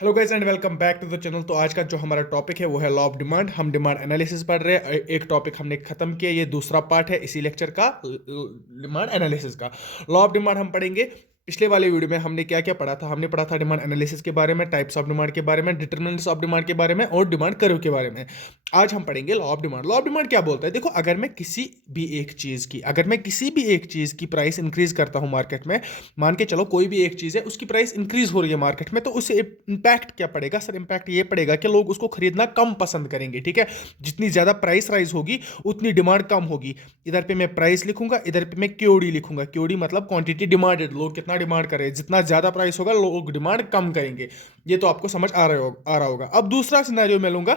Hello guys and welcome back to the channel. तो आज का जो हमारा टॉपिक है वो है लॉ ऑफ डिमांड। हम डिमांड एनालिसिस पढ़ रहे हैं। एक टॉपिक हमने खत्म किया, ये दूसरा पार्ट है इसी लेक्चर का, डिमांड एनालिसिस का। लॉ ऑफ डिमांड हम पढ़ेंगे। पिछले वाले वीडियो में हमने क्या क्या पढ़ा था? हमने पढ़ा था डिमांड एनालिसिस के बारे में, टाइप्स ऑफ डिमांड के बारे में, डिटरमिनेंट्स ऑफ डिमांड के बारे में और डिमांड कर्व के बारे में। आज हम पढ़ेंगे law of demand. Law of demand क्या बोलता है? देखो, अगर मैं किसी भी एक चीज की प्राइस इंक्रीज करता हूं मार्केट में, मान के चलो कोई भी एक चीज है उसकी प्राइस इंक्रीज हो रही है मार्केट में, तो उससे इंपैक्ट क्या पड़ेगा सर? इंपैक्ट ये पड़ेगा कि लोग उसको खरीदना कम पसंद करेंगे। ठीक है, जितनी ज्यादा प्राइस राइज होगी उतनी डिमांड कम होगी। इधर पे मैं प्राइस लिखूंगा, इधर पे मैं क्यूडी लिखूंगा। क्यूडी मतलब क्वांटिटी डिमांडेड, लोग कितना डिमांड करें। जितना ज्यादा प्राइस होगा लोग डिमांड कम करेंगे। ये तो आपको समझ आ रहा होगा। अब दूसरा सिनेरियो मैं लूंगा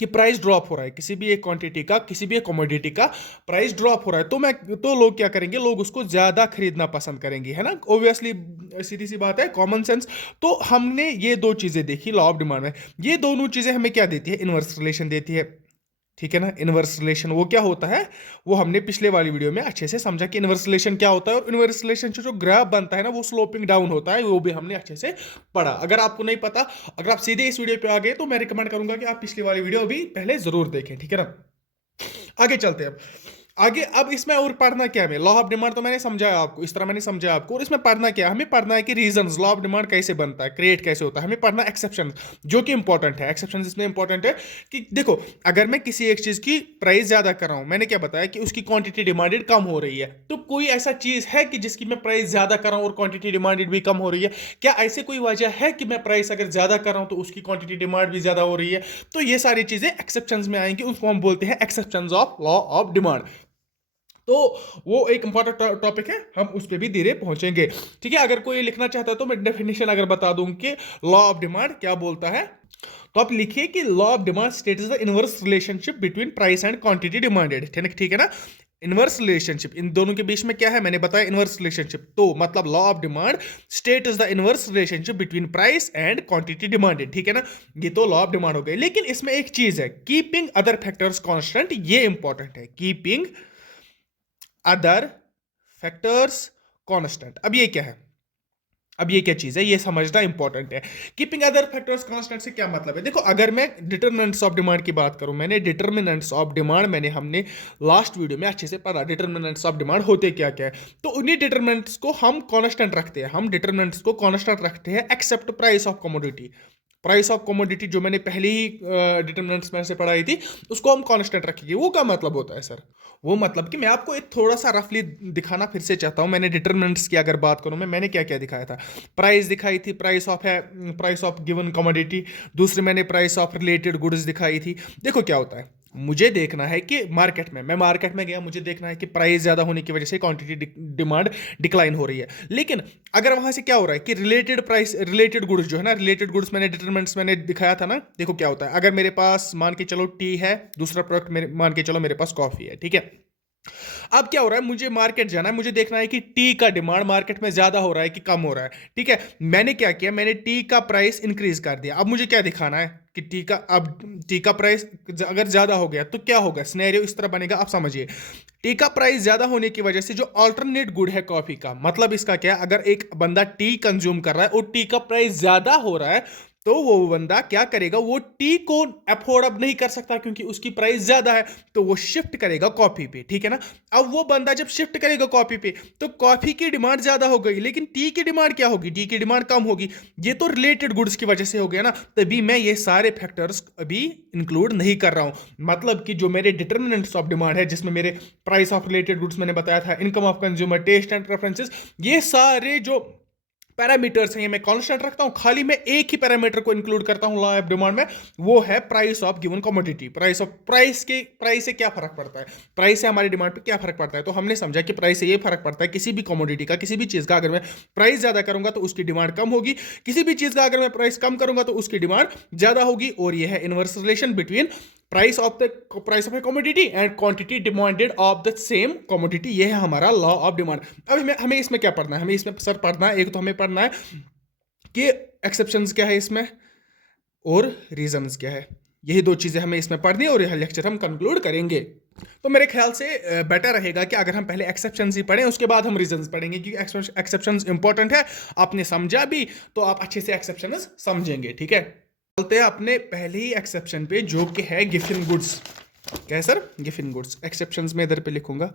कि प्राइस ड्रॉप हो रहा है, किसी भी एक क्वांटिटी का, किसी भी एक कमोडिटी का प्राइस ड्रॉप हो रहा है, तो लोग क्या करेंगे? लोग उसको ज्यादा खरीदना पसंद करेंगे, है ना? ऑब्वियसली सीधी सी बात है, कॉमन सेंस। तो हमने ये दो चीजें देखी लॉ ऑफ डिमांड में। ये दोनों चीजें हमें क्या देती है? इनवर्स रिलेशन देती है। ठीक है ना? इनवर्स रिलेशन वो क्या होता है? वो हमने पिछले वाली वीडियो में अच्छे से समझा कि इनवर्स रिलेशन क्या होता है। और इनवर्स रिलेशन से जो ग्राफ बनता है ना, वो स्लोपिंग डाउन होता है, वो भी हमने अच्छे से पढ़ा। अगर आपको नहीं पता, अगर आप सीधे इस वीडियो पे आ गए, तो मैं रिकमेंड करूंगा कि आप पिछली वाली वीडियो भी पहले जरूर देखें। ठीक है ना? आगे चलते हैं। आगे अब इसमें और पढ़ना क्या है? लॉ ऑफ डिमांड तो मैंने समझाया आपको, इस तरह मैंने समझाया आपको। और इसमें पढ़ना क्या है? हमें पढ़ना है कि रीजंस, लॉ ऑफ डिमांड कैसे बनता है, क्रिएट कैसे होता है। हमें पढ़ना एक्सेप्शन, जो कि इंपॉर्टेंट है। एक्सेप्शन इसमें इंपॉर्टेंट है कि देखो, अगर मैं किसी एक चीज की प्राइस ज्यादा कर रहा हूं, मैंने क्या बताया कि उसकी क्वांटिटी डिमांडेड कम हो रही है, तो कोई ऐसा चीज है कि जिसकी मैं प्राइस ज्यादा कर रहा हूं और क्वांटिटी डिमांडेड भी कम हो रही है? क्या ऐसे कोई वजह है कि मैं प्राइस अगर ज्यादा कर रहा हूं तो उसकी क्वांटिटी डिमांड भी ज्यादा हो रही है? तो ये सारी चीजें एक्सेप्शंस में आएंगी, उसको हम बोलते हैं exceptions of law of demand. तो वो एक इंपॉर्टेंट टॉपिक है, हम उस पर भी धीरे पहुंचेंगे। ठीक है, अगर कोई लिखना चाहता है तो मैं डेफिनेशन अगर बता दूं कि लॉ ऑफ डिमांड क्या बोलता है, तो आप लिखिए कि law of demand states the inverse relationship between price and quantity demanded. ठीक है ना? इनवर्स रिलेशनशिप, इन दोनों के बीच में क्या है मैंने बताया, इनवर्स रिलेशनशिप। तो मतलब law of demand state is the inverse relationship between price and quantity demanded. ठीक है ना? ये तो लॉ ऑफ डिमांड हो गई। लेकिन इसमें एक चीज है, कीपिंग अदर फैक्टर्स कांस्टेंट। ये इंपॉर्टेंट है, कीपिंग अदर फैक्टर्स कांस्टेंट। अब ये क्या है? अब ये क्या चीज है, ये समझना इंपॉर्टेंट है। कीपिंग अदर फैक्टर्स कांस्टेंट से क्या मतलब है? देखो, अगर मैं डिटरमिनेंट्स ऑफ डिमांड की बात करूं, मैंने डिटरमिनेंट्स ऑफ डिमांड हमने लास्ट वीडियो में अच्छे से पढ़ा, डिटरमिनेंट्स ऑफ डिमांड होते क्या क्या है। तो उन्हीं डिटरमिनेंट्स को हम कांस्टेंट रखते हैं, हम डिटरमिनेंट्स को कांस्टेंट रखते हैं except price of commodity. Price of commodity जो मैंने पहले ही डिटरमिनेंट्स में से पढ़ाई थी, उसको हम कांस्टेंट रखेंगे। वो क्या मतलब होता है सर? वो मतलब कि मैं आपको एक थोड़ा सा रफली दिखाना फिर से चाहता हूं। मैंने डिटरमिनेंट्स की अगर बात करूं, मैंने क्या क्या दिखाया था? प्राइस दिखाई थी, प्राइस ऑफ है, प्राइस ऑफ गिवन कमोडिटी। दूसरी मैंने प्राइस ऑफ रिलेटेड गुड्स दिखाई थी। देखो क्या होता है, मुझे देखना है कि मैं मार्केट में गया, मुझे देखना है कि प्राइस ज्यादा होने की वजह से क्वांटिटी डिमांड डिक्लाइन हो रही है। लेकिन अगर वहां से क्या हो रहा है कि रिलेटेड गुड्स जो है ना, रिलेटेड गुड्स मैंने डिटरमिनेंट्स मैंने दिखाया था ना। देखो क्या होता है, अगर मेरे पास मान के चलो टी है, दूसरा प्रोडक्ट मेरे मान के चलो मेरे पास कॉफी है। ठीक है, अब क्या हो रहा है, मुझे मार्केट जाना है, मुझे देखना है कि टी का डिमांड मार्केट में ज्यादा हो रहा है कि कम हो रहा है। ठीक है, मैंने क्या किया, मैंने टी का प्राइस इंक्रीज कर दिया। अब मुझे क्या दिखाना है कि टी का प्राइस अगर ज्यादा हो गया तो क्या होगा? सिनेरियो इस तरह बनेगा, आप समझिए। टी का प्राइस ज्यादा होने की वजह से जो अल्टरनेट गुड है कॉफी का, मतलब इसका क्या है, अगर एक बंदा टी कंज्यूम कर रहा है और टी का प्राइस ज्यादा हो रहा है, तो वो बंदा क्या करेगा? वो टी को अफोर्ड अब नहीं कर सकता क्योंकि उसकी प्राइस ज्यादा है, तो वो शिफ्ट करेगा कॉफी पे। ठीक है ना? अब वो बंदा जब शिफ्ट करेगा कॉफी पे, तो कॉफी की डिमांड ज्यादा हो गई, लेकिन टी की डिमांड क्या होगी? टी की डिमांड कम होगी। ये तो रिलेटेड गुड्स की वजह से हो गया ना। तभी मैं ये सारे फैक्टर्स अभी इंक्लूड नहीं कर रहा हूं। मतलब कि जो मेरे डिटरमिनेंट्स ऑफ डिमांड है, जिसमें मेरे प्राइस ऑफ रिलेटेड गुड्स मैंने बताया था, income of consumer, taste and preferences, ये सारे जो पैरामीटर्स हैं ये मैं कांस्टेंट रखता हूं। खाली मैं एक ही पैरामीटर को इंक्लूड करता हूं लॉ ऑफ डिमांड में, वो है price of given commodity. Price से क्या फर्क पड़ता है? प्राइस से हमारी डिमांड पे क्या फर्क पड़ता है? तो हमने समझा कि प्राइस से ये फर्क पड़ता है किसी भी कमोडिटी का, किसी भी चीज का अगर मैं प्राइस ज्यादा करूंगा तो उसकी डिमांड कम होगी, किसी भी चीज का अगर मैं प्राइस कम करूंगा तो उसकी डिमांड ज्यादा होगी। और ये है inverse relation between price of A commodity and quantity demanded of the same commodity. ये है हमारा लॉ ऑफ डिमांड। अब हमें इसमें क्या पढ़ना है? हमें इसमें सर पढ़ना है, एक तो हमें पढ़ना है कि एक्सेप्शंस क्या है इसमें और रीजंस क्या है। यही दो चीजें हमें इसमें पढ़नी है और यह लेक्चर हम कंक्लूड करेंगे। तो मेरे ख्याल से बेटर रहेगा कि अगर हम पहले एक्सेप्शंस ही पढ़ें, उसके बाद हम रीजंस पढ़ेंगे, क्योंकि एक्सेप्शंस इंपॉर्टेंट है। आपने समझा भी तो आप अच्छे से एक्सेप्शंस समझेंगे, ठीक है। चलते हैं अपने पहले ही एक्सेप्शन पे, जो कि है गिफिन गुड्स। क्या है सर? Giffen goods. एक्सेप्शंस में इधर पे लिखूंगा।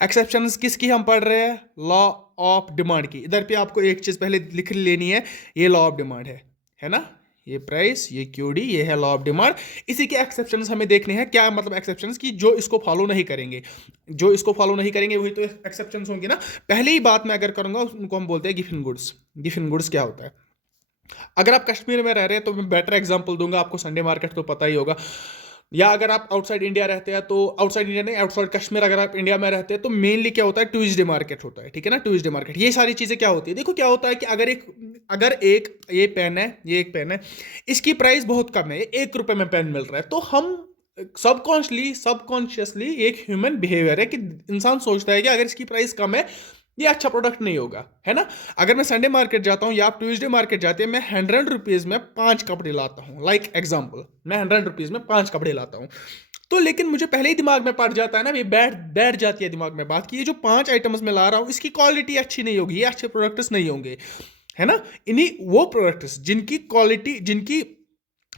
एक्सेप्शंस किसकी हम पढ़ रहे हैं? लॉ ऑफ डिमांड की। इधर पे आपको एक चीज पहले लिख लेनी है, ये लॉ ऑफ डिमांड है ना? ये प्राइस, ये क्यूडी, ये है लॉ ऑफ डिमांड। इसी के एक्सेप्शंस हमें देखने हैं। क्या मतलब एक्सेप्शंस की? जो इसको फॉलो नहीं करेंगे, जो इसको फॉलो नहीं करेंगे वही तो एक्सेप्शंस होंगे ना। पहली ही बात मैं अगर करूंगा, उनको हम बोलते हैं गिफिन गुड्स। गिफिन गुड्स क्या होता है? अगर आप कश्मीर में रह रहे हैं तो मैं बेटर एग्जांपल दूंगा आपको, संडे मार्केट तो पता ही होगा। या अगर आप आउटसाइड इंडिया रहते हैं तो, आउटसाइड इंडिया नहीं, आउटसाइड कश्मीर अगर आप इंडिया में रहते हैं तो मेनली क्या होता है? ट्यूसडे मार्केट होता है, ठीक है ना? Tuesday market. ये सारी चीजें क्या होती है? देखो क्या होता है कि अगर एक ये पेन है, ये एक पेन है, इसकी प्राइस बहुत कम है, ₹1 में पेन मिल रहा है, तो हम सबकॉन्शियसली एक ह्यूमन बिहेवियर है कि इंसान सोचता है कि अगर इसकी प्राइस कम है, ये अच्छा प्रोडक्ट नहीं होगा, है ना? अगर मैं संडे मार्केट जाता हूँ या आप ट्यूसडे मार्केट जाते हैं, मैं ₹100 में 5 कपड़े लाता हूँ, लाइक एग्जाम्पल, मैं ₹100 में 5 कपड़े लाता हूँ। तो लेकिन मुझे पहले ही दिमाग में पड़ जाता है ना, ये बैठ बैठ जाती है दिमाग में बात कि ये जो 5 आइटम्स मैं ला रहा हूँ, इसकी क्वालिटी अच्छी नहीं होगी, ये अच्छे प्रोडक्ट्स नहीं होंगे, है ना? इन्हीं वो प्रोडक्ट्स जिनकी क्वालिटी, जिनकी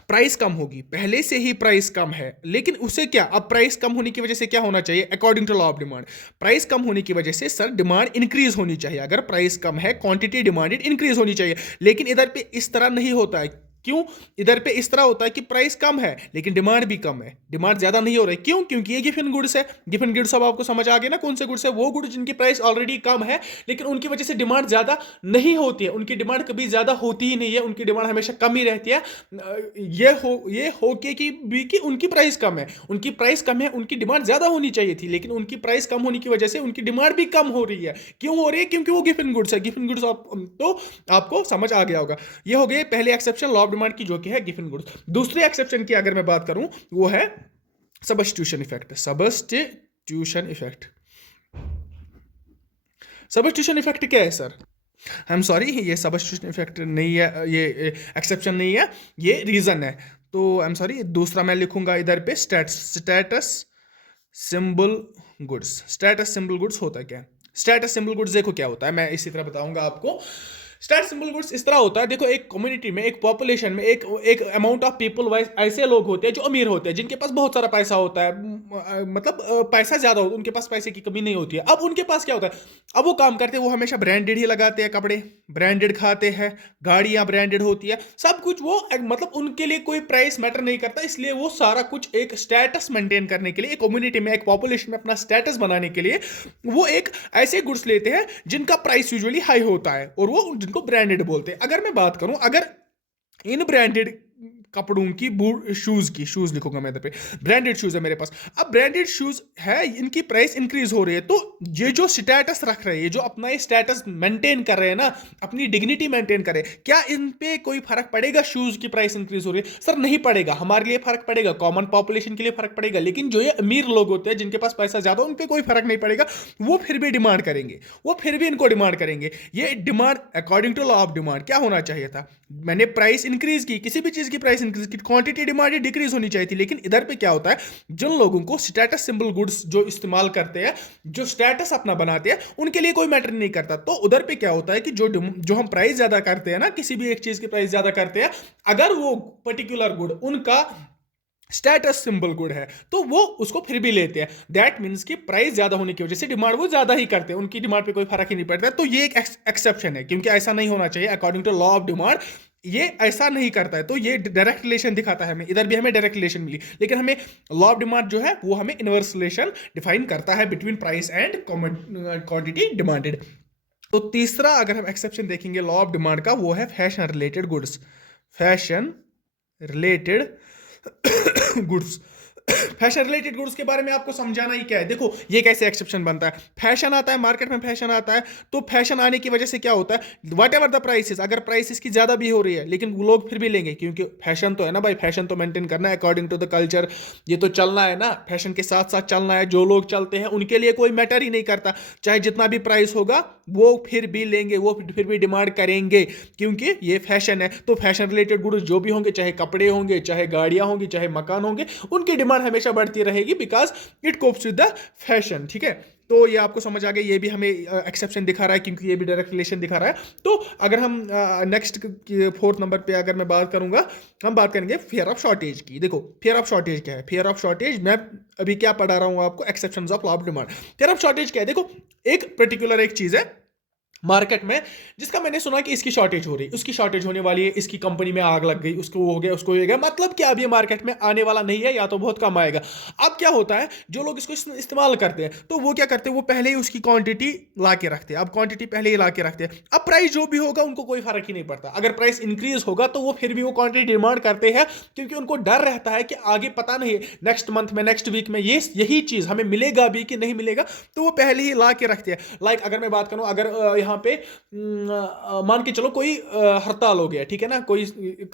प्राइस कम होगी, पहले से ही प्राइस कम है, लेकिन उसे क्या, अब प्राइस कम होने की वजह से क्या होना चाहिए? According to law of demand, price कम होने की वजह से सर डिमांड इंक्रीज होनी चाहिए। अगर प्राइस कम है, क्वांटिटी डिमांडेड इंक्रीज होनी चाहिए। लेकिन इधर पे इस तरह नहीं होता है। क्यों? इधर पे इस तरह होता है कि प्राइस कम है लेकिन डिमांड भी कम है, डिमांड ज्यादा नहीं हो रही। क्यों? क्योंकि ये गिफिन गुड्स है। गिफिन गुड्स अब आपको समझ आ गया ना कौन से गुड्स है? वो गुड्स जिनकी प्राइस ऑलरेडी कम है लेकिन उनकी वजह से डिमांड ज्यादा नहीं होती है, उनकी डिमांड कभी ज्यादा होती ही नहीं है, उनकी डिमांड हमेशा कम ही रहती है। ये हो के कि भी कि उनकी प्राइस कम है, उनकी प्राइस कम है, उनकी डिमांड ज्यादा होनी चाहिए थी, लेकिन उनकी प्राइस कम होने की वजह से उनकी डिमांड भी कम हो रही है। क्यों हो रही है? क्योंकि वो गिफिन गुड्स है। गिफिन गुड्स तो आपको समझ आ गया होगा। ये हो गए पहले एक्सेप्शन लॉ ऑफ डिमांड की, जो कि है गिफिन गुड्स। दूसरे एक्सेप्शन की अगर मैं बात करूं, वो है substitution effect. Substitution effect, substitution effect क्या है सर? आई एम सॉरी, ये सबस्टिट्यूशन इफेक्ट नहीं है, ये एक्सेप्शन नहीं है, ये रीजन है। तो आई एम सॉरी, दूसरा मैं लिखूंगा इधर पे status symbol goods. Status symbol goods होता है क्या? स्टेटस सिंबल गुड्स देखो क्या होता है, मैं इसी तरह बताऊंगा आपको। स्टेटस सिंबल गुड्स इस तरह होता है, देखो एक कम्युनिटी में, एक पॉपुलेशन में, एक अमाउंट ऑफ पीपल वाइज ऐसे लोग होते हैं जो अमीर होते हैं, जिनके पास बहुत सारा पैसा होता है, मतलब पैसा ज्यादा होता है, उनके पास पैसे की कमी नहीं होती है। अब उनके पास क्या होता है? अब वो काम करते हैं, वो हमेशा ब्रांडेड ही लगाते हैं कपड़े, ब्रांडेड खाते हैं, गाड़ियां ब्रांडेड होती है, सब कुछ वो मतलब उनके लिए कोई प्राइस मैटर नहीं करता, इसलिए वो सारा कुछ एक स्टेटस मेंटेन करने के लिए, एक कम्युनिटी में, एक पॉपुलेशन में अपना स्टेटस बनाने के लिए वो एक ऐसे गुड्स लेते हैं जिनका प्राइस यूजुअली हाई होता है, और वो जिनको ब्रांडेड बोलते हैं। अगर मैं बात करूं, अगर इन ब्रांडेड कपड़ों की, शूज लिखूंगा मैं इधर पे, ब्रांडेड शूज है मेरे पास। अब ब्रांडेड शूज है, इनकी प्राइस इंक्रीज हो रही है, तो ये जो स्टेटस रख रहे हैं, ये जो अपना ये स्टेटस मेंटेन कर रहे हैं ना, अपनी डिग्निटी मेंटेन कर रहे हैं, क्या इन पे कोई फर्क पड़ेगा? शूज की प्राइस इंक्रीज हो रही है सर? नहीं पड़ेगा। हमारे लिए फर्क पड़ेगा, कॉमन पॉपुलेशन के लिए फर्क पड़ेगा, लेकिन जो ये अमीर लोग होते हैं, जिनके पास पैसा ज्यादा, उन पे कोई फर्क नहीं पड़ेगा। वो फिर भी डिमांड करेंगे, वो फिर भी इनको डिमांड करेंगे। ये demand according to law of demand क्या होना चाहिए था? मैंने प्राइस इंक्रीज की, किसी भी चीज की प्राइस इंक्रीज की, क्वांटिटी डिमांड डिक्रीज होनी चाहिए थी। लेकिन इधर पे क्या होता है? जिन लोगों को स्टेटस सिंबल गुड्स जो इस्तेमाल करते हैं, जो स्टेटस अपना बनाते हैं, उनके लिए कोई मैटर नहीं करता। तो उधर पे क्या होता है कि जो हम प्राइस ज्यादा करते हैं ना, किसी भी एक चीज की प्राइस ज्यादा करते हैं, अगर वो पर्टिकुलर गुड उनका स्टेटस सिंबल गुड है तो वो उसको फिर भी लेते हैं। दैट मीन्स कि प्राइस ज्यादा होने की वजह से डिमांड वो ज्यादा ही करते हैं, उनकी डिमांड पे कोई फर्क ही नहीं पड़ता। तो ये एक एक्सेप्शन है, क्योंकि ऐसा नहीं होना चाहिए। According to law of demand ये ऐसा नहीं करता है, तो ये डायरेक्ट रिलेशन दिखाता है हमें। इधर भी हमें डायरेक्ट रिलेशन मिली, लेकिन हमें लॉ ऑफ डिमांड जो है वो हमें इनवर्स रिलेशन डिफाइन करता है between price and quantity demanded. तो तीसरा अगर हम एक्सेप्शन देखेंगे लॉ ऑफ डिमांड का, वो है fashion related goods. Fashion related goods, fashion related goods के बारे में आपको समझाना ही क्या है। देखो ये कैसे एक्सेप्शन बनता है। फैशन आता है मार्केट में, फैशन आता है, तो फैशन आने की वजह से क्या होता है? वट एवर द प्राइसेस, अगर प्राइसेस की ज्यादा भी हो रही है लेकिन लोग फिर भी लेंगे, क्योंकि फैशन तो है ना भाई, फैशन तो मेंटेन करना है अकॉर्डिंग टू द कल्चर, ये तो चलना है ना, फैशन के साथ साथ चलना है। जो लोग चलते हैं उनके लिए कोई मैटर ही नहीं करता, चाहे जितना भी प्राइस होगा वो फिर भी लेंगे, वो फिर भी डिमांड करेंगे, क्योंकि ये फैशन है। तो फैशन रिलेटेड गुड्स जो भी होंगे, चाहे कपड़े होंगे, चाहे गाड़ियां होंगी, चाहे मकान होंगे, उनकी डिमांड हमेशा बढ़ती रहेगी, because it cops with the fashion. ठीक है, तो ये आपको समझ आ गया, ये भी हमें एक्सेप्शन दिखा रहा है, क्योंकि ये भी डायरेक्ट रिलेशन दिखा रहा है। तो अगर हम नेक्स्ट फोर्थ नंबर पे अगर मैं बात करूंगा, हम बात करेंगे फियर ऑफ शॉर्टेज की। देखो फियर ऑफ शॉर्टेज क्या है? फियर ऑफ शॉर्टेज मैं अभी क्या पढ़ा रहा हूं आपको, exceptions of law of demand. Fear of shortage क्या है? देखो एक पर्टिकुलर एक चीज है मार्केट में, जिसका मैंने सुना कि इसकी शॉर्टेज हो रही, उसकी शॉर्टेज होने वाली है, इसकी कंपनी में आग लग गई, उसको वो हो गया, उसको हो गया, मतलब कि अब ये मार्केट में आने वाला नहीं है, या तो बहुत कम आएगा। अब क्या होता है, जो लोग इसको इस्तेमाल करते हैं, तो वो क्या करते हैं, वो पहले ही उसकी क्वांटिटी ला के रखते हैं। अब क्वांटिटी पहले ही ला के रखते हैं, अब प्राइस जो भी होगा उनको कोई फर्क ही नहीं पड़ता। अगर प्राइस इंक्रीज होगा तो वो फिर भी वो क्वांटिटी डिमांड करते हैं, क्योंकि उनको डर रहता है कि आगे पता नहीं है नेक्स्ट मंथ में, नेक्स्ट वीक में ये यही चीज हमें मिलेगा भी कि नहीं मिलेगा, तो वो पहले ही ला के रखते हैं। लाइक अगर मैं बात करूं, अगर यहाँ पे मान के चलो कोई हड़ताल हो गया, ठीक है ना, कोई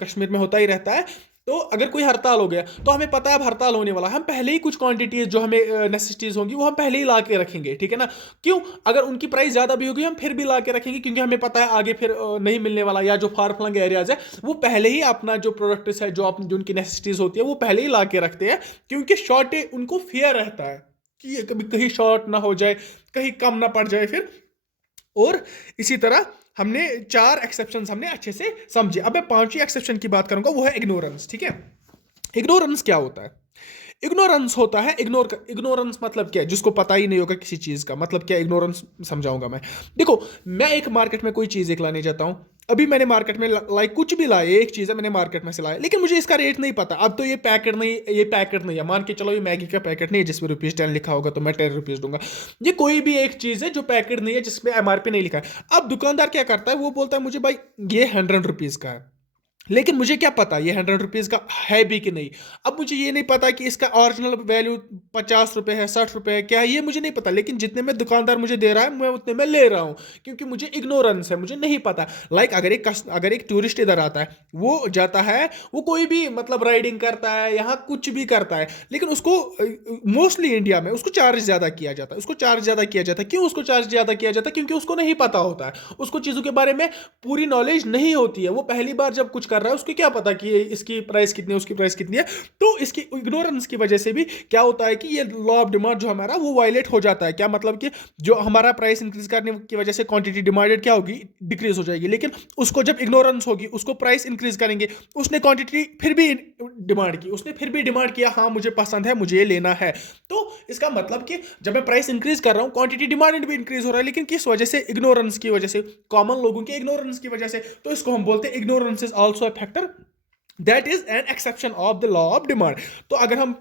कश्मीर में होता ही रहता है, तो अगर कोई हड़ताल हो गया तो हमें पता है अब हड़ताल होने वाला है, हम पहले ही कुछ क्वांटिटीज जो हमें नेसेसिटीज होंगी वो हम पहले ही ला के रखेंगे, ठीक है ना। क्यों? अगर उनकी प्राइस ज्यादा भी होगी हम फिर भी ला के रखेंगे, क्योंकि हमें पता है आगे फिर नहीं मिलने वाला, या जो फार फ्लंग एरियाज है वो पहले ही अपना जो प्रोडक्ट्स है, जो उनकी नेसेसिटीज होती है वो पहले ही ला के रखते हैं, क्योंकि शॉर्टेज उनको फियर रहता है कि ये कभी कहीं शॉर्ट ना हो जाए, कहीं कम ना पड़ जाए फिर। और इसी तरह हमने 4 एक्सेप्शंस हमने अच्छे से समझे। अब मैं 5वीं एक्सेप्शन की बात करूंगा, वो है इग्नोरेंस। ठीक है, इग्नोरेंस क्या होता है? इग्नोरेंस होता है, इग्नोरेंस मतलब क्या है? जिसको पता ही नहीं होगा किसी चीज का, मतलब क्या इग्नोरेंस समझाऊंगा मैं। देखो मैं एक मार्केट में कोई चीज एक लाने जाता हूं, अभी मैंने मार्केट में लाइक कुछ भी लाया, एक चीज है मैंने मार्केट में से लाया, लेकिन मुझे इसका रेट नहीं पता। अब तो ये पैकेट नहीं है, मान के चलो ये मैगी का पैकेट नहीं है जिसमें ₹10 लिखा होगा तो मैं ₹10 दूंगा। ये कोई भी एक चीज है जो पैकेट नहीं है, जिसमें MRP नहीं लिखा है। अब दुकानदार क्या करता है, वो बोलता है मुझे भाई ये ₹100 का है, लेकिन मुझे क्या पता ये ₹100 का है भी कि नहीं। अब मुझे ये नहीं पता कि इसका ओरिजिनल वैल्यू ₹50 है, ₹60 है, क्या है, ये मुझे नहीं पता। लेकिन जितने में दुकानदार मुझे दे रहा है मैं उतने में ले रहा हूँ, क्योंकि मुझे इग्नोरेंस है, मुझे नहीं पता। लाइक अगर एक टूरिस्ट इधर आता है, वो जाता है, वो कोई भी मतलब राइडिंग करता है, यहाँ कुछ भी करता है, लेकिन उसको मोस्टली इंडिया में उसको चार्ज ज़्यादा किया जाता है, उसको चार्ज ज़्यादा किया जाता है। क्यों उसको चार्ज ज़्यादा किया जाता है? क्योंकि उसको नहीं पता होता है, उसको चीज़ों के बारे में पूरी नॉलेज नहीं होती है। वो पहली बार जब कुछ कर रहा है उसको क्या पता कि इसकी प्राइस कितनी है, उसकी प्राइस कितनी है। तो इसकी इग्नोरेंस की वजह से भी क्या होता है कि ये लॉ ऑफ डिमांड जो हमारा वो वायलेट हो जाता है। क्या मतलब कि जो हमारा प्राइस इंक्रीज करने की वजह से क्वांटिटी डिमांडेड क्या होगी, डिक्रीज हो जाएगी, लेकिन उसको जब इग्नोरेंस होगी, उसको प्राइस इंक्रीज करेंगे, उसने क्वांटिटी फिर भी डिमांड की, उसने फिर भी डिमांड किया, हाँ मुझे पसंद है, मुझे ये लेना है। तो इसका मतलब कि जब मैं प्राइस इंक्रीज कर रहा हूं, क्वांटिटी डिमांडेड भी इंक्रीज हो रहा है, लेकिन किस वजह से? इग्नोरेंस की वजह से, कॉमन लोगों के इग्नोरेंस की वजह से। तो इसको हम बोलते हैं ignorance is also a factor that is an exception of the law of demand. तो अगर हम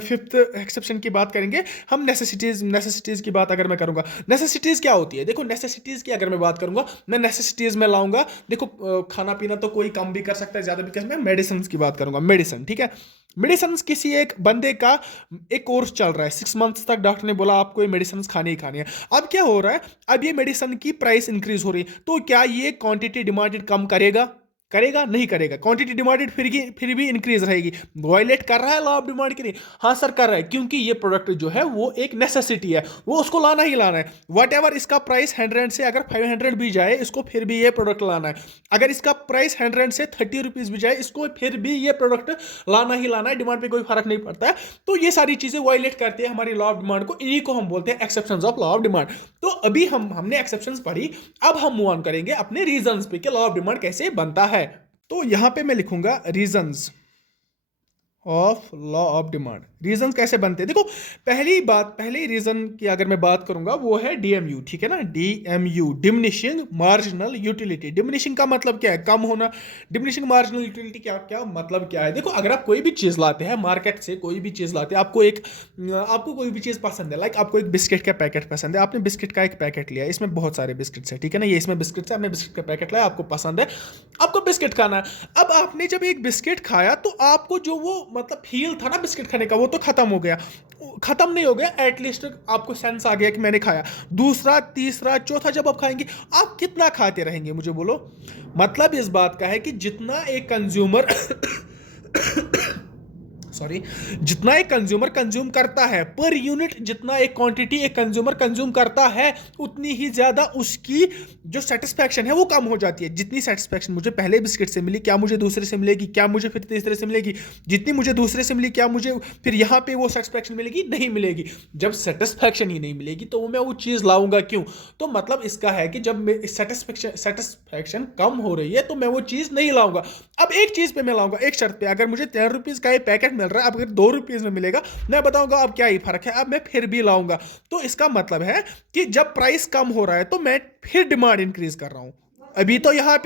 5th एक्सेप्शन की बात करेंगे, हम नेसेसिटीज की बात अगर मैं करूंगा, नेसेसिटीज क्या होती है? देखो नेसेसिटीज की अगर मैं बात करूंगा, मैं नेसेसिटीज में लाऊंगा, देखो खाना पीना तो कोई कम भी कर सकता है, ज्यादा भी कर सकता है। मैं मेडिसिन की बात करूंगा, मेडिसिन, ठीक है। मेडिसिन किसी एक बंदे का एक कोर्स चल रहा है 6 मंथ्स तक, डॉक्टर ने बोला आपको ये मेडिसिन खानी ही खानी है। अब क्या हो रहा है, अब ये मेडिसिन की प्राइस इंक्रीज हो रही है, तो क्या ये क्वांटिटी डिमांडेड कम करेगा? नहीं करेगा। क्वांटिटी डिमांडेड फिर भी इंक्रीज रहेगी। वायलेट कर रहा है लॉ ऑफ डिमांड की? नहीं, हाँ सर कर रहा है, क्योंकि ये प्रोडक्ट जो है वो एक नेसेसिटी है, वो उसको लाना ही लाना है। वट एवर इसका प्राइस 100 से अगर 500 भी जाए, इसको फिर भी ये प्रोडक्ट लाना है। अगर इसका प्राइस 100 से ₹30 भी जाए, इसको फिर भी ये प्रोडक्ट लाना ही लाना है, डिमांड पे कोई फर्क नहीं पड़ता है। तो ये सारी चीजें वायलेट करती है हमारी लॉ ऑफ डिमांड को, इन्हीं को हम बोलते हैं exceptions of law of demand. तो अभी हमने एक्सेप्शंस पढ़ी, अब हम मूव ऑन करेंगे अपने रीजंस पे कि लॉ ऑफ डिमांड कैसे बनता है। तो यहां पे मैं लिखूंगा reasons of law of demand. Reason कैसे बनते हैं? देखो पहली रीजन की अगर मैं बात करूंगा वो है DMU, ठीक है ना, DMU, diminishing marginal utility. Diminishing का मतलब क्या है? कम होना। डिमिनिशिंग मार्जिनल यूटिलिटी क्या मतलब क्या है? देखो अगर आप कोई भी चीज लाते हैं मार्केट से, कोई भी चीज लाते हैं, आपको कोई भी चीज पसंद है, लाइक आपको एक बिस्किट का पैकेट पसंद है, आपने बिस्किट का एक पैकेट लिया, इसमें बहुत सारे बिस्किट्स है, ठीक है ना, ये इसमें बिस्किट्स है, आपने बिस्किट का पैकेट लाया, आपको पसंद है, आपको बिस्किट खाना है। अब आपने जब एक बिस्किट खाया तो आपको जो वो मतलब फील था ना बिस्किट खाने का, वो तो खत्म हो गया। खत्म नहीं हो गया, एटलीस्ट आपको सेंस आ गया कि मैंने खाया। दूसरा, तीसरा, चौथा जब आप खाएंगे, आप कितना खाते रहेंगे मुझे बोलो? मतलब इस बात का है कि जितना एक कंज्यूमर सॉरी, जितना एक कंज्यूमर कंज्यूम करता है पर यूनिट, जितना एक क्वांटिटी एक कंज्यूमर कंज्यूम करता है, उतनी ही ज्यादा उसकी जो सेटिस्फैक्शन है वो कम हो जाती है। जितनी सेटिस्फैक्शन मुझे पहले बिस्किट से मिली, क्या मुझे दूसरे से मिलेगी, क्या मुझे फिर तीसरे से मिलेगी, जितनी मुझे दूसरे से मिली क्या मुझे फिर यहाँ पे वो सेटिस्फैक्शन मिलेगी, नहीं मिलेगी। जब सेटिस्फैक्शन ही नहीं मिलेगी तो मैं वो चीज लाऊंगा क्यों? तो मतलब इसका है कि जब सेटिस्फैक्शन कम हो रही है तो मैं वो चीज नहीं लाऊंगा। अब एक चीज पे मैं लाऊंगा, एक शर्त पे, अगर मुझे 10 रुपीज का एक पैकेट मिल रहा है, अब अगर 2 रुपीज में मिलेगा, मैं बताऊंगा अब क्या ही फर्क है, अब मैं फिर भी लाऊंगा। तो इसका मतलब है कि जब प्राइस कम हो रहा है तो मैं फिर डिमांड इंक्रीज कर रहा हूं। अभी तो यहां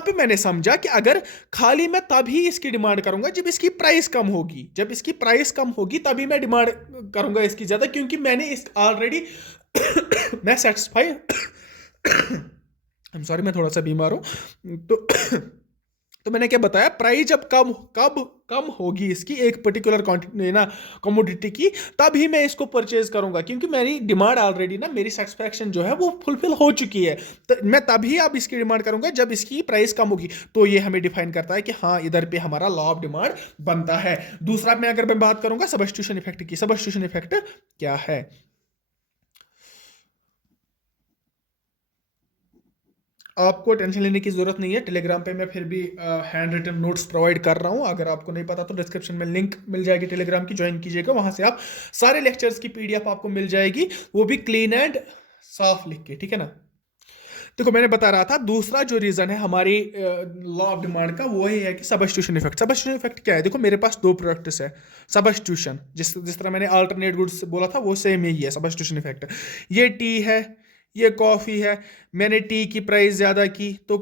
पे मैंने समझा कि अगर खाली मैं तभी इसकी डिमांड करूंगा जब इसकी प्राइस कम होगी, जब इसकी प्राइस कम होगी तभी मैं डिमांड करूंगा इसकी ज्यादा, क्योंकि मैंने इस ऑलरेडी मैं सेटिस्फाई आई एम सॉरी, मैं थोड़ा सा बीमार हूं। तो मैंने क्या बताया, प्राइस जब कम होगी इसकी एक पर्टिकुलर क्वांटिटी ना कमोडिटी की, तभी मैं इसको परचेज करूंगा, क्योंकि मेरी डिमांड ऑलरेडी ना, मेरी सेटिस्फैक्शन जो है वो फुलफिल हो चुकी है। तो मैं तभी अब इसकी डिमांड करूंगा जब इसकी प्राइस कम होगी। तो ये हमें डिफाइन करता है कि हाँ, इधर पे हमारा लॉ ऑफ डिमांड बनता है। दूसरा मैं अगर मैं बात करूंगा सब्स्टिट्यूशन इफेक्ट की, सब्स्टिट्यूशन इफेक्ट क्या है? आपको टेंशन लेने की जरूरत नहीं है, टेलीग्राम पे मैं फिर भी हैंड रिटन नोट्स प्रोवाइड कर रहा हूं। अगर आपको नहीं पता तो डिस्क्रिप्शन में लिंक मिल जाएगी टेलीग्राम की, ज्वाइन कीजिएगा, वहां से आप सारे लेक्चर्स की पीडीएफ आपको मिल जाएगी, वो भी क्लीन एंड साफ लिख के, ठीक है ना। देखो मैंने बता रहा था दूसरा जो रीजन है हमारी लॉ ऑफ डिमांड का, वो ही है कि सब्स्टिट्यूशन इफेक्ट। सब्स्टिट्यूशन इफेक्ट क्या है? देखो मेरे पास दो प्रोडक्ट्स है, सब्स्टिट्यूशन जिस जिस तरह मैंने अल्टरनेट गुड्स बोला था वो सेम यही है सब्स्टिट्यूशन इफेक्ट। ये टी है, ये कॉफ़ी है, मैंने टी की प्राइस ज़्यादा की तो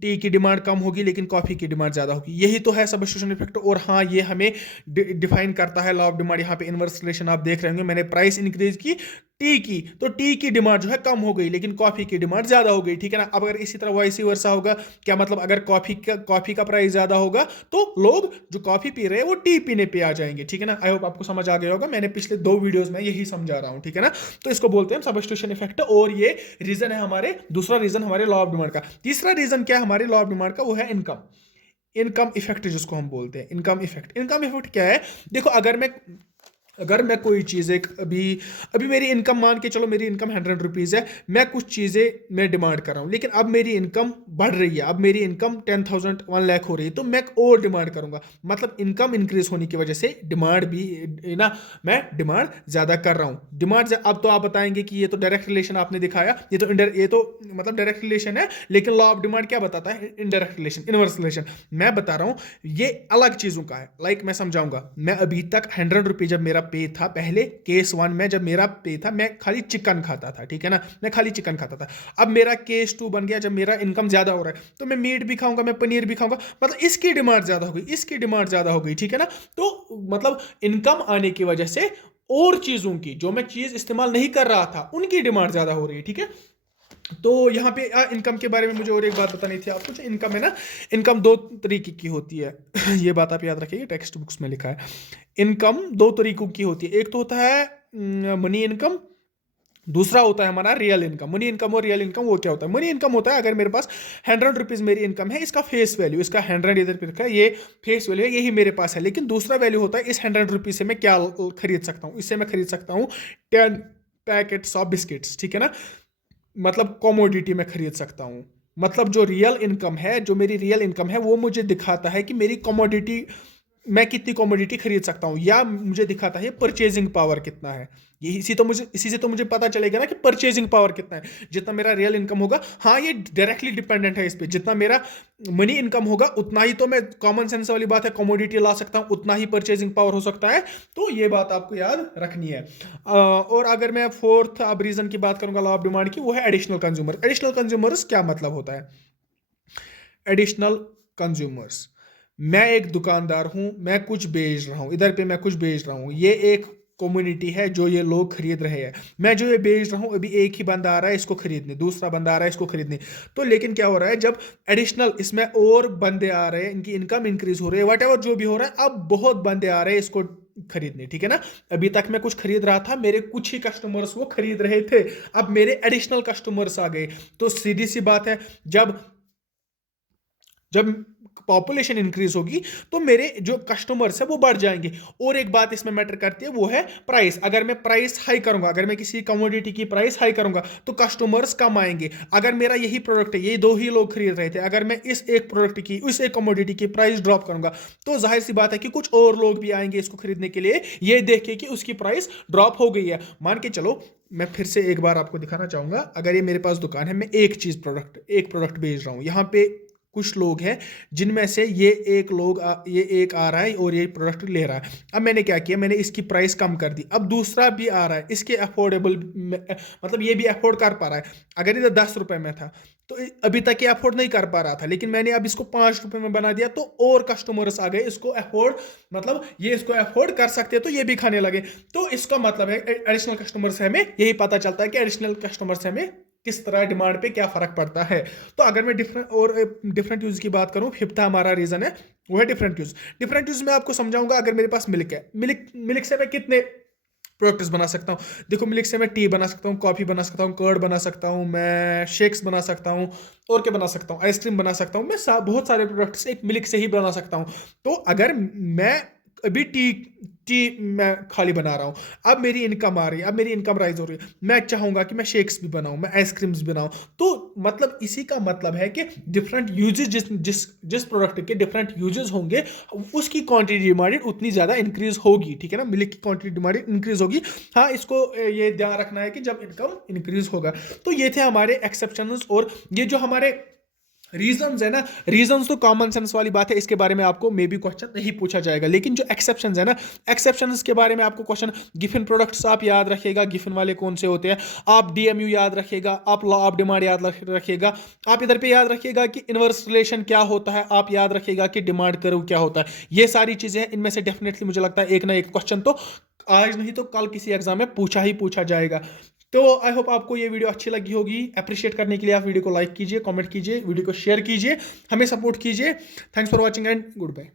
टी की डिमांड कम होगी लेकिन कॉफ़ी की डिमांड ज़्यादा होगी, यही तो है सब्स्टिट्यूशन इफेक्ट। और हाँ, ये हमें डिफाइन करता है लॉ ऑफ डिमांड। यहाँ पे इनवर्स रिलेशन आप देख रहे होंगे, मैंने प्राइस इंक्रीज की टी की तो टी की डिमांड जो है कम हो गई लेकिन कॉफ़ी की डिमांड ज़्यादा हो गई, ठीक है ना। अब अगर इसी तरह वाइस वर्सा होगा, क्या मतलब, अगर कॉफ़ी का प्राइस ज़्यादा होगा तो लोग जो कॉफ़ी पी रहे हैं वो टी पीने पे आ जाएंगे, ठीक है ना। आई होप आपको समझ आ गया होगा, मैंने पिछले 2 वीडियोस में यही समझा रहा हूँ, ठीक है ना। तो इसको बोलते हैं सब्स्टिट्यूशन इफेक्ट, और ये रीजन है हमारे, दूसरा रीजन हमारे लॉ ऑफ डिमांड का। तीसरा रीजन क्या है हमारे लॉ ऑफ डिमांड का? वो है इनकम, इनकम इफेक्ट जिसको हम बोलते हैं इनकम इफेक्ट। इनकम इफेक्ट क्या है? देखो अगर मैं कोई चीज़ एक अभी अभी मेरी इनकम, मान के चलो मेरी इनकम 100 रुपीज़ है, मैं कुछ चीज़ें मैं डिमांड कर रहा हूँ, लेकिन अब मेरी इनकम बढ़ रही है, अब मेरी इनकम 10,000 1 लाख हो रही है, तो मैं और डिमांड करूँगा। मतलब इनकम इंक्रीज होने की वजह से डिमांड भी ना, मैं डिमांड ज़्यादा कर रहा हूँ। डिमांड अब तो आप बताएंगे कि ये तो डायरेक्ट रिलेशन आपने दिखाया, ये तो मतलब डायरेक्ट रिलेशन है, लेकिन लॉ ऑफ डिमांड क्या बताता है? Indirect relation, inverse relation. मैं बता रहा हूँ ये अलग चीज़ों का है। लाइक मैं समझाऊंगा, मैं अभी तक 100 रुपये जब मेरा पे था, पहले केस 1 में जब मेरा पे था, मैं खाली चिकन खाता था, ठीक है ना, मैं खाली चिकन खाता था। अब मेरा केस 2 बन गया, जब मेरा इनकम ज्यादा हो रहा है तो मैं मीट भी खाऊंगा, मैं पनीर भी खाऊंगा, मतलब इसकी डिमांड ज्यादा हो गई, इसकी डिमांड ज्यादा हो गई, ठीक है ना। तो मतलब इनकम आने की वजह से और चीजों की, जो मैं चीज इस्तेमाल नहीं कर रहा था, उनकी डिमांड ज्यादा हो रही है, ठीक है। तो यहाँ पे इनकम के बारे में मुझे और एक बात बतानी थी आपको। जो इनकम है ना, इनकम 2 तरीके की होती है ये बात आप याद रखिए, टेक्स्ट बुक्स में लिखा है। इनकम 2 तरीकों की होती है, एक तो होता है मनी इनकम, दूसरा होता है हमारा रियल इनकम। मनी इनकम और रियल इनकम वो क्या होता है? मनी इनकम होता है अगर मेरे पास 100 रुपीज़ मेरी इनकम है, इसका फेस वैल्यू, इसका 100 इधर पे लिखा है, ये फेस वैल्यू है, यही मेरे पास है। लेकिन दूसरा वैल्यू होता है इस 100 रुपीज़ से मैं क्या खरीद सकता हूँ। इससे मैं खरीद सकता हूँ 10 पैकेट्स ऑफ बिस्किट्स, ठीक है ना। मतलब कॉमोडिटी में खरीद सकता हूँ। मतलब जो रियल इनकम है, जो मेरी रियल इनकम है, वो मुझे दिखाता है कि मेरी कॉमोडिटी, मैं कितनी कॉमोडिटी खरीद सकता हूँ, या मुझे दिखाता है परचेजिंग पावर कितना है। ये इसी से तो मुझे पता चलेगा ना कि परचेजिंग पावर कितना है। जितना मेरा रियल इनकम होगा, हाँ ये डायरेक्टली डिपेंडेंट है इस पे, जितना मेरा मनी इनकम होगा उतना ही तो मैं, कॉमन सेंस वाली बात है, कमोडिटी ला सकता हूँ, उतना ही परचेजिंग पावर हो सकता है। तो ये बात आपको याद रखनी है। और अगर मैं फोर्थ अब रीजन की बात करूंगा लॉ ऑफ डिमांड की, वो है एडिशनल कंज्यूमर। एडिशनल कंज्यूमर्स क्या मतलब होता है? एडिशनल कंज्यूमर्स, मैं एक दुकानदार हूं, मैं कुछ बेच रहा हूं, इधर पे मैं कुछ बेच रहा हूं, ये एक कम्युनिटी है जो ये लोग खरीद रहे हैं, मैं जो ये बेच रहा हूं, अभी एक ही बंदा आ रहा है इसको खरीदने, दूसरा बंदा आ रहा है इसको खरीदने। तो लेकिन क्या हो रहा है, जब एडिशनल इसमें और बंदे आ रहे हैं, इनकी इनकम इंक्रीज हो रही है, वट एवर जो भी हो रहा है, अब बहुत बंदे आ रहे हैं इसको खरीदने, ठीक है ना। अभी तक मैं कुछ खरीद रहा था, मेरे कुछ ही कस्टमर्स वो खरीद रहे थे, अब मेरे एडिशनल कस्टमर्स आ गए। तो सीधी सी बात है, जब जब पॉपुलेशन इंक्रीज होगी तो मेरे जो कस्टमर्स है वो बढ़ जाएंगे। और एक बात इसमें मैटर करती है वो है प्राइस। अगर मैं प्राइस हाई करूंगा, अगर मैं किसी कमोडिटी की प्राइस हाई करूंगा तो कस्टमर्स कम आएंगे। अगर मेरा यही प्रोडक्ट है, ये दो ही लोग खरीद रहे थे, अगर मैं इस एक प्रोडक्ट की, इस एक कमोडिटी की प्राइस ड्रॉप करूंगा तो जाहिर सी बात है कि कुछ और लोग भी आएंगे इसको खरीदने के लिए, ये देख के कि उसकी प्राइस ड्रॉप हो गई है। मान के चलो, मैं फिर से एक बार आपको दिखाना चाहूंगा, अगर ये मेरे पास दुकान है, मैं एक प्रोडक्ट बेच रहा हूं, यहां पे कुछ लोग हैं जिनमें से ये एक आ रहा है और ये प्रोडक्ट ले रहा है। अब मैंने क्या किया, मैंने इसकी प्राइस कम कर दी। अब दूसरा भी आ रहा है, इसके अफोर्डेबल, मतलब ये भी अफोर्ड कर पा रहा है। अगर इधर 10 रुपए में था तो अभी तक ये अफोर्ड नहीं कर पा रहा था, लेकिन मैंने अब इसको 5 रुपए में बना दिया तो और कस्टमर्स आ गए इसको अफोर्ड, मतलब ये इसको अफोर्ड कर सकते हैं तो ये भी खाने लगे। तो इसका मतलब है एडिशनल कस्टमर से हमें यही पता चलता है कि एडिशनल कस्टमर से हमें किस तरह डिमांड पे क्या फर्क पड़ता है। तो अगर मैं डिफरेंट यूज की बात करूं, फिफ्थ हमारा रीजन है वो है डिफरेंट यूज। डिफरेंट यूज में आपको समझाऊंगा। अगर मेरे पास मिल्क है, मिल्क से मैं कितने प्रोडक्ट्स बना सकता हूँ। देखो, मिल्क से मैं टी बना सकता हूँ, कॉफ़ी बना सकता हूँ, कर्ड बना सकता हूँ, मैं शेक्स बना सकता हूँ, और क्या बना सकता हूँ, आइसक्रीम बना सकता हूँ। मैं बहुत सारे प्रोडक्ट्स एक मिल्क से ही बना सकता हूँ। तो अगर मैं अभी टी टी मैं खाली बना रहा हूँ, अब मेरी इनकम आ रही है, अब मेरी इनकम राइज हो रही है, मैं चाहूँगा कि मैं शेक्स भी बनाऊँ, मैं आइसक्रीम्स बनाऊँ। तो मतलब इसी का मतलब है कि डिफरेंट यूजेस, जिस जिस जिस प्रोडक्ट के डिफरेंट यूजेस होंगे उसकी क्वांटिटी डिमांडेड उतनी ज़्यादा इंक्रीज होगी। ठीक है ना, मिल्क की क्वांटिटी डिमांडेड इंक्रीज होगी। हाँ, इसको ये ध्यान रखना है कि जब इनकम इंक्रीज होगा। तो ये थे हमारे एक्सेप्शंस। और ये जो हमारे रीजंस है ना, रीजंस तो कॉमन सेंस वाली बात है, इसके बारे में आपको मे बी क्वेश्चन नहीं पूछा जाएगा। लेकिन जो एक्सेप्शंस है ना, एक्सेप्शंस के बारे में आपको क्वेश्चन, गिफन प्रोडक्ट्स आप याद रखिएगा, गिफन वाले कौन से होते हैं, आप डीएमयू याद रखिएगा, आप लॉ ऑफ डिमांड याद रखिएगा, आप इधर पे याद रखिएगा कि इनवर्स रिलेशन क्या होता है, आप याद रखिएगा कि डिमांड कर्व क्या होता है। ये सारी चीजें हैं, इनमें से डेफिनेटली मुझे लगता है एक ना एक क्वेश्चन तो आज नहीं तो कल किसी एग्जाम में पूछा जाएगा। तो आई होप आपको ये वीडियो अच्छी लगी होगी। अप्रिशिएट करने के लिए आप वीडियो को लाइक कीजिए, कमेंट कीजिए, वीडियो को शेयर कीजिए, हमें सपोर्ट कीजिए। Thanks for watching and good bye.